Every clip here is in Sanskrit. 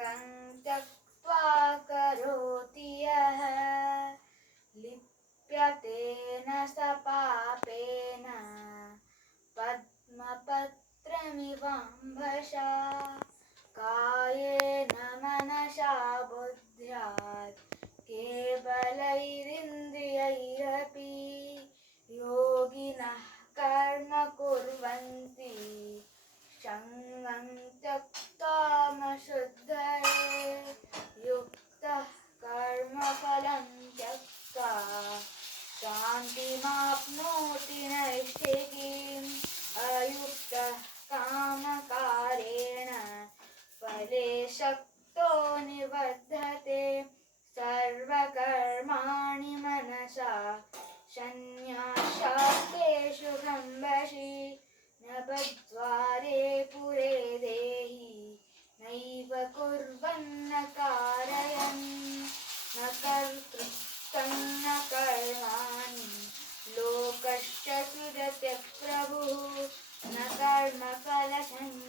सङ्गं त्यक्त्वा करोति यः लिप्यतेन स पापेन पद्मपत्रमिवाम्भसा कायेन मनसा बुद्ध्यात् केवलैरिन्द्रियैरपि योगिनः कर्म कुर्वन्ति सङ्गं त्यक्त्वामशुद्धये युक्तः कर्मफलं त्यक्त्वा शान्तिमाप्नोति नैष्ठिकीम् अयुक्तः कामकारेण फले शक्तो निबध्यते सर्वकर्माणि मनसा सन्न्यास्यात्तेषु खम्बसि न बद्ध्वारे पुरे देहि नैव कुर्वन्न कारयन् न कर्तृत्वं न कर्माणि लोकश्च सृजते प्रभुः न कर्मफलसंयोगं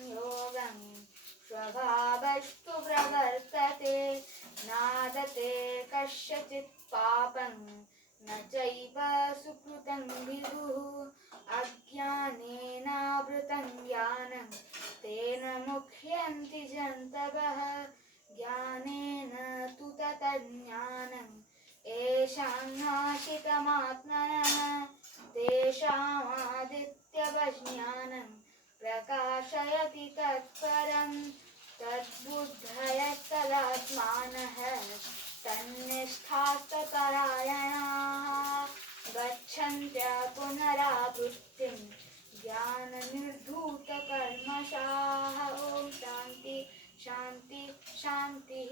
स्वभावस्तु प्रवर्तते नादते कस्यचित् पापं न चैव सुकृतं विभुः अज्ञानेनावृतं ज्ञानं तेन मुह्यन्ति जन्तवः ज्ञानेन तु ततज्ज्ञानं येषां नाशितमात्मनः तेषामादित्यवज्ञानं प्रकाशयति तत्परं तद्बुद्धयः सदात्मानः तन्निष्ठास्तपरायणाः गच्छन्त्य पुनरावृत्तिं ज्ञाननिर्धूतकल्मषाः। ॐ शान्ति शान्ति शान्तिः।